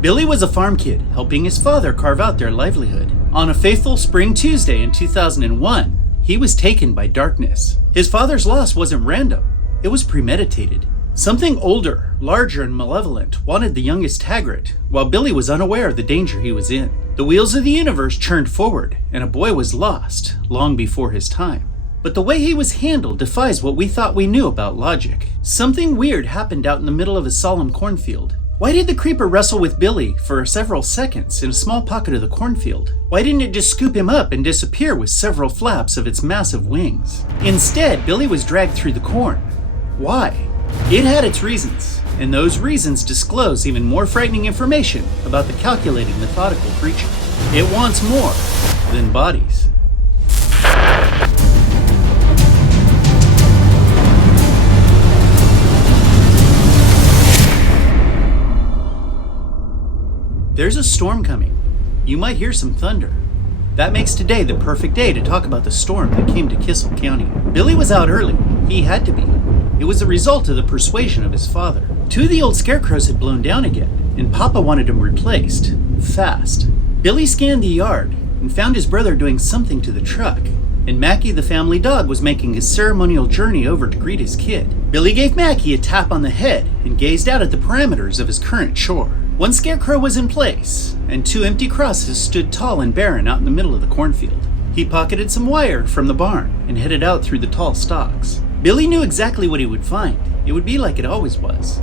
Billy was a farm kid, helping his father carve out their livelihood. On a faithful spring Tuesday in 2001, he was taken by darkness. His father's loss wasn't random, it was premeditated. Something older, larger, and malevolent wanted the youngest Taggart, while Billy was unaware of the danger he was in. The wheels of the universe churned forward, and a boy was lost long before his time. But the way he was handled defies what we thought we knew about logic. Something weird happened out in the middle of a solemn cornfield. Why did the creeper wrestle with Billy for several seconds in a small pocket of the cornfield? Why didn't it just scoop him up and disappear with several flaps of its massive wings? Instead, Billy was dragged through the corn. Why? It had its reasons, and those reasons disclose even more frightening information about the calculating, methodical creature. It wants more than bodies. There's a storm coming. You might hear some thunder. That makes today the perfect day to talk about the storm that came to Kissel County. Billy was out early. He had to be. It was the result of the persuasion of his father. 2 of the old scarecrows had blown down again, and Papa wanted them replaced. Fast. Billy scanned the yard and found his brother doing something to the truck, and Mackie the family dog was making a ceremonial journey over to greet his kid. Billy gave Mackie a tap on the head and gazed out at the parameters of his current chore. 1 scarecrow was in place, and 2 empty crosses stood tall and barren out in the middle of the cornfield. He pocketed some wire from the barn and headed out through the tall stalks. Billy knew exactly what he would find. It would be like it always was.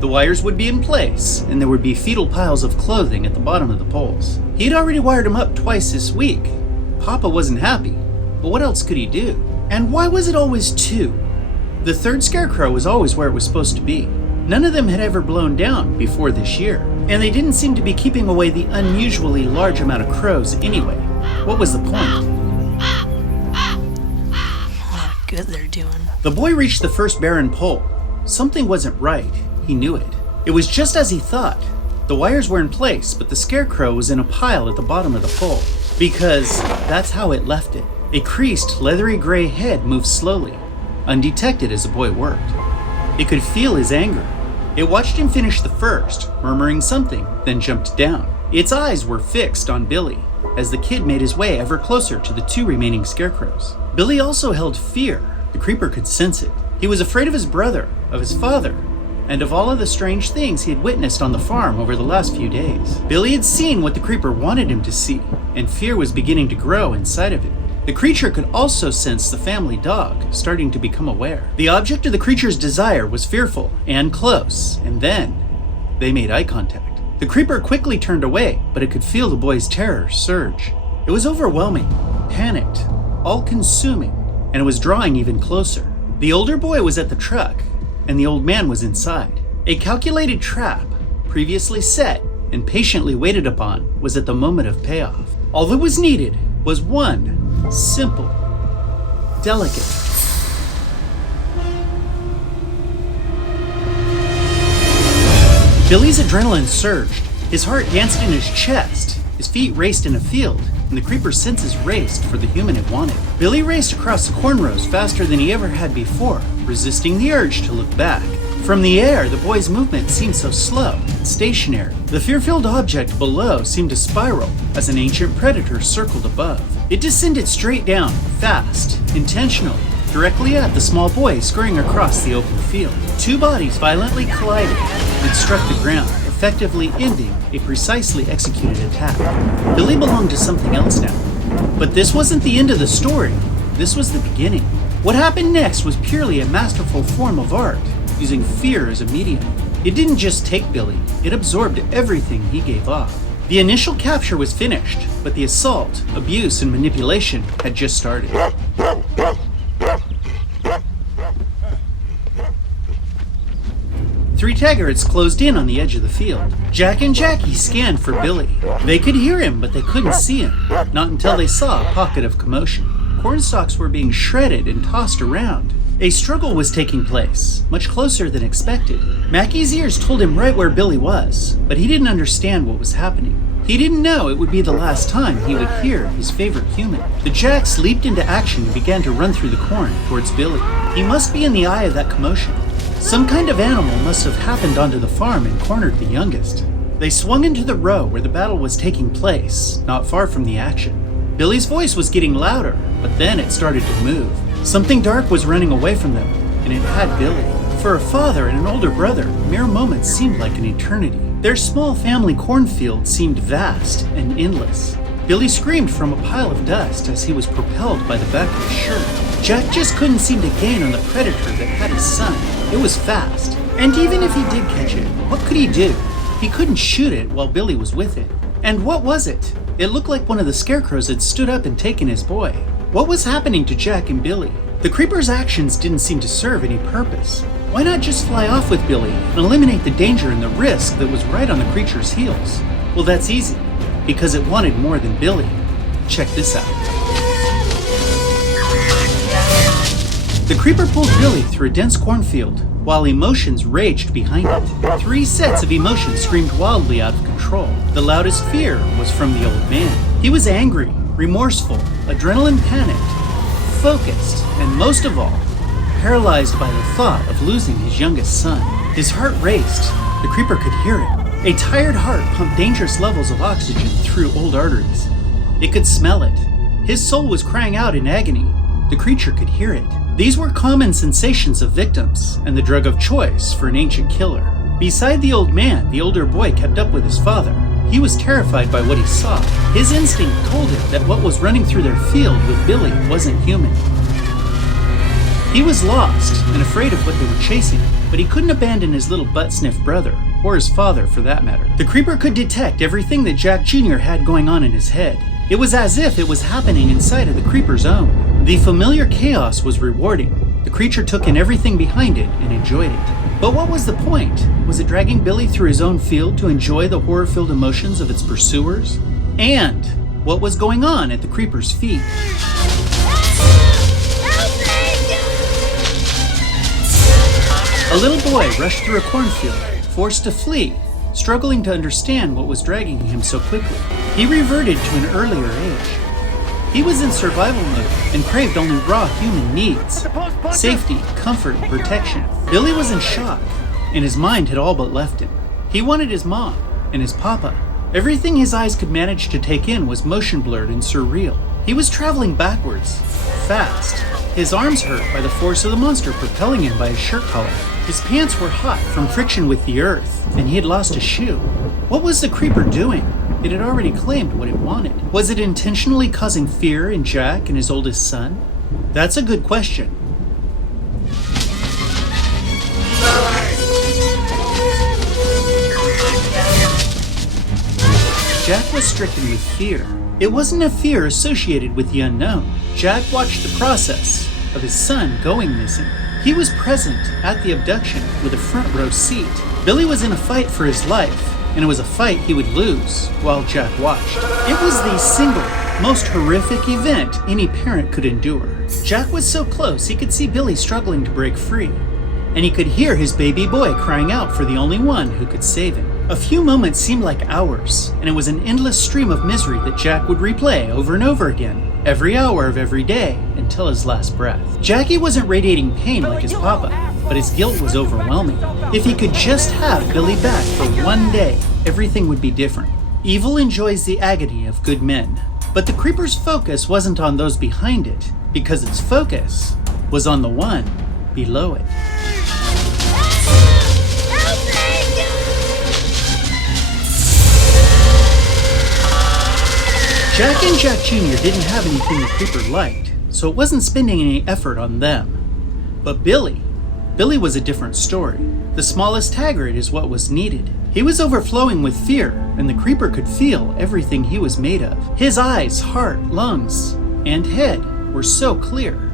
The wires would be in place, and there would be fetal piles of clothing at the bottom of the poles. He had already wired them up twice this week. Papa wasn't happy, but what else could he do? And why was it always 2? The 3rd scarecrow was always where it was supposed to be. None of them had ever blown down before this year, and they didn't seem to be keeping away the unusually large amount of crows anyway. What was the point? What good they're doing. The boy reached the first barren pole. Something wasn't right. He knew it. It was just as he thought. The wires were in place, but the scarecrow was in a pile at the bottom of the pole, because that's how it left it. A creased, leathery gray head moved slowly, undetected as the boy worked. It could feel his anger. It watched him finish the first, murmuring something, then jumped down. Its eyes were fixed on Billy, as the kid made his way ever closer to the 2 remaining scarecrows. Billy also held fear. The creeper could sense it. He was afraid of his brother, of his father, and of all of the strange things he had witnessed on the farm over the last few days. Billy had seen what the creeper wanted him to see, and fear was beginning to grow inside of him. The creature could also sense the family dog starting to become aware. The object of the creature's desire was fearful and close, and then they made eye contact. The creeper quickly turned away, but it could feel the boy's terror surge. It was overwhelming, panicked, all-consuming, and it was drawing even closer. The older boy was at the truck, and the old man was inside. A calculated trap, previously set and patiently waited upon, was at the moment of payoff. All that was needed was one simple, delicate. Billy's adrenaline surged. His heart danced in his chest. His feet raced in a field, and the creeper's senses raced for the human it wanted. Billy raced across the cornrows faster than he ever had before, resisting the urge to look back. From the air, the boy's movement seemed so slow and stationary. The fear-filled object below seemed to spiral as an ancient predator circled above. It descended straight down, fast, intentionally, directly at the small boy scurrying across the open field. 2 bodies violently collided and struck the ground, effectively ending a precisely executed attack. Billy belonged to something else now. But this wasn't the end of the story. This was the beginning. What happened next was purely a masterful form of art, using fear as a medium. It didn't just take Billy, it absorbed everything he gave off. The initial capture was finished, but the assault, abuse, and manipulation had just started. 3 Taggarts closed in on the edge of the field. Jack and Jackie scanned for Billy. They could hear him, but they couldn't see him, not until they saw a pocket of commotion. Cornstalks were being shredded and tossed around. A struggle was taking place, much closer than expected. Mackie's ears told him right where Billy was, but he didn't understand what was happening. He didn't know it would be the last time he would hear his favorite human. The Jacks leaped into action and began to run through the corn towards Billy. He must be in the eye of that commotion. Some kind of animal must have happened onto the farm and cornered the youngest. They swung into the row where the battle was taking place, not far from the action. Billy's voice was getting louder, but then it started to move. Something dark was running away from them, and it had Billy. For a father and an older brother, mere moments seemed like an eternity. Their small family cornfield seemed vast and endless. Billy screamed from a pile of dust as he was propelled by the back of his shirt. Jack just couldn't seem to gain on the predator that had his son. It was fast, and even if he did catch it, what could he do? He couldn't shoot it while Billy was with it. And what was it? It looked like one of the scarecrows had stood up and taken his boy. What was happening to Jack and Billy? The creeper's actions didn't seem to serve any purpose. Why not just fly off with Billy and eliminate the danger and the risk that was right on the creature's heels? Well, that's easy, because it wanted more than Billy. Check this out. The creeper pulled Billy through a dense cornfield, while emotions raged behind it. 3 sets of emotions screamed wildly out of control. The loudest fear was from the old man. He was angry, remorseful, adrenaline panicked, focused, and most of all, paralyzed by the thought of losing his youngest son. His heart raced. The creeper could hear it. A tired heart pumped dangerous levels of oxygen through old arteries. It could smell it. His soul was crying out in agony. The creature could hear it. These were common sensations of victims, and the drug of choice for an ancient killer. Beside the old man, the older boy kept up with his father. He was terrified by what he saw. His instinct told him that what was running through their field with Billy wasn't human. He was lost and afraid of what they were chasing, but he couldn't abandon his little butt-sniff brother, or his father for that matter. The creeper could detect everything that Jack Jr. had going on in his head. It was as if it was happening inside of the creeper's own. The familiar chaos was rewarding. The creature took in everything behind it and enjoyed it. But what was the point? Was it dragging Billy through his own field to enjoy the horror-filled emotions of its pursuers? And what was going on at the creeper's feet? A little boy rushed through a cornfield, forced to flee, struggling to understand what was dragging him so quickly. He reverted to an earlier age. He was in survival mode and craved only raw human needs: safety, comfort, and protection. Billy was in shock, and his mind had all but left him. He wanted his mom and his papa. Everything his eyes could manage to take in was motion blurred and surreal. He was traveling backwards, fast. His arms hurt by the force of the monster propelling him by his shirt collar. His pants were hot from friction with the earth, and he had lost a shoe. What was the creeper doing? It had already claimed what it wanted. Was it intentionally causing fear in Jack and his oldest son? That's a good question. Jack was stricken with fear. It wasn't a fear associated with the unknown. Jack watched the process of his son going missing. He was present at the abduction with a front row seat. Billy was in a fight for his life, and it was a fight he would lose while Jack watched. It was the single, most horrific event any parent could endure. Jack was so close he could see Billy struggling to break free, and he could hear his baby boy crying out for the only one who could save him. A few moments seemed like hours, and it was an endless stream of misery that Jack would replay over and over again, every hour of every day, until his last breath. Jackie wasn't radiating pain like his papa, but his guilt was overwhelming. If he could just have Billy back for one day, everything would be different. Evil enjoys the agony of good men, but the creeper's focus wasn't on those behind it, because its focus was on the one below it. Jack and Jack Jr. didn't have anything the creeper liked, so it wasn't spending any effort on them. But Billy was a different story. The smallest taggart is what was needed. He was overflowing with fear, and the creeper could feel everything he was made of. His eyes, heart, lungs, and head were so clear,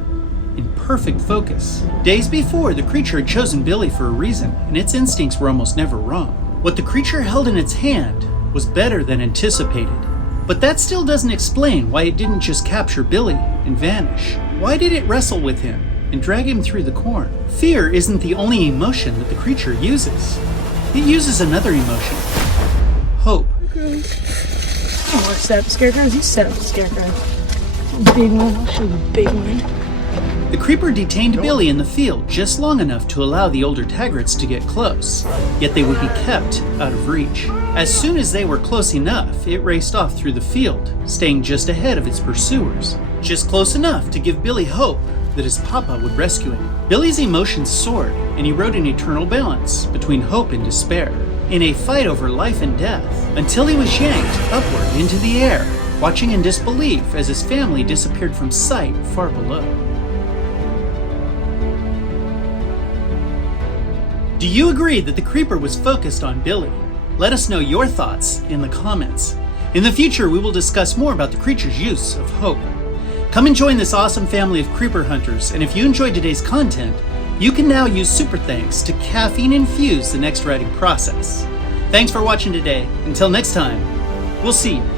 in perfect focus. Days before, the creature had chosen Billy for a reason, and its instincts were almost never wrong. What the creature held in its hand was better than anticipated. But that still doesn't explain why it didn't just capture Billy and vanish. Why did it wrestle with him and drag him through the corn? Fear isn't the only emotion that the creature uses. It uses another emotion: hope. Okay. I want to set up the scarecrows. You set up the scarecrow. Big one. I'll show you a big one. The creeper detained Billy in the field just long enough to allow the older Taggarts to get close, yet they would be kept out of reach. As soon as they were close enough, it raced off through the field, staying just ahead of its pursuers. Just close enough to give Billy hope that his papa would rescue him. Billy's emotions soared, and he rode an eternal balance between hope and despair, in a fight over life and death, until he was yanked upward into the air, watching in disbelief as his family disappeared from sight far below. Do you agree that the creeper was focused on Billy? Let us know your thoughts in the comments. In the future, we will discuss more about the creature's use of hope. Come and join this awesome family of creeper hunters, and if you enjoyed today's content, you can now use Super Thanks to caffeine infuse the next writing process. Thanks for watching today. Until next time, we'll see you.